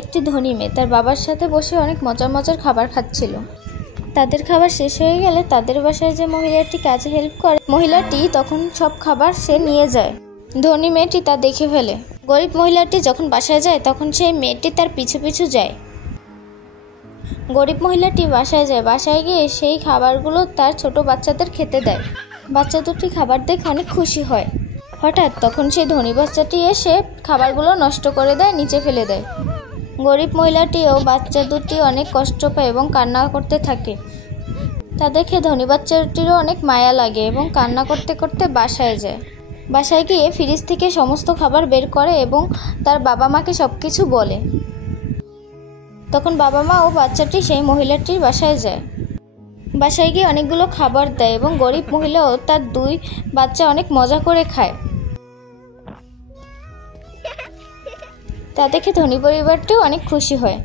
একটি ধনী মেয়ে তার বাবার সাথে বসে অনেক মজার মজার খাবার খাচ্ছিল। তাদের খাবার শেষ হয়ে গেলে তাদের বাসায় যে মহিলাটি কাজে হেল্প করে, মহিলাটি তখন সব খাবার সে নিয়ে যায়। ধনী মেয়েটি তা দেখে ফেলে। গরিব মহিলাটি যখন বাসায় যায় তখন সেই মেয়েটি তার পিছু পিছু যায়। গরিব মহিলাটি বাসায় যায়, বাসায় গিয়ে সেই খাবারগুলো তার ছোট বাচ্চাদের খেতে দেয়। বাচ্চা দুটি খাবার দেখে অনেক খুশি হয়। হঠাৎ তখন সেই ধনী বাচ্চাটি এসে খাবারগুলো নষ্ট করে দেয়, নিচে ফেলে দেয়। গরিব মহিলাটি ও বাচ্চা দুটি অনেক কষ্ট পায় এবং কান্না করতে থাকে। তা দেখে ধনী বাচ্চাটিরও অনেক মায়া লাগে এবং কান্না করতে করতে বাসায় যায়। বাসায় গিয়ে ফ্রিজ থেকে সমস্ত খাবার বের করে এবং তার বাবা মাকে সব কিছু বলে। তখন বাবা মা ও বাচ্চাটি সেই মহিলাটির বাসায় যায়। বাসায় গিয়ে অনেকগুলো খাবার দেয় এবং গরিব মহিলা ও তার দুই বাচ্চা অনেক মজা করে খায়। তা দেখে ধনী পরিবারটিও অনেক খুশি হয়।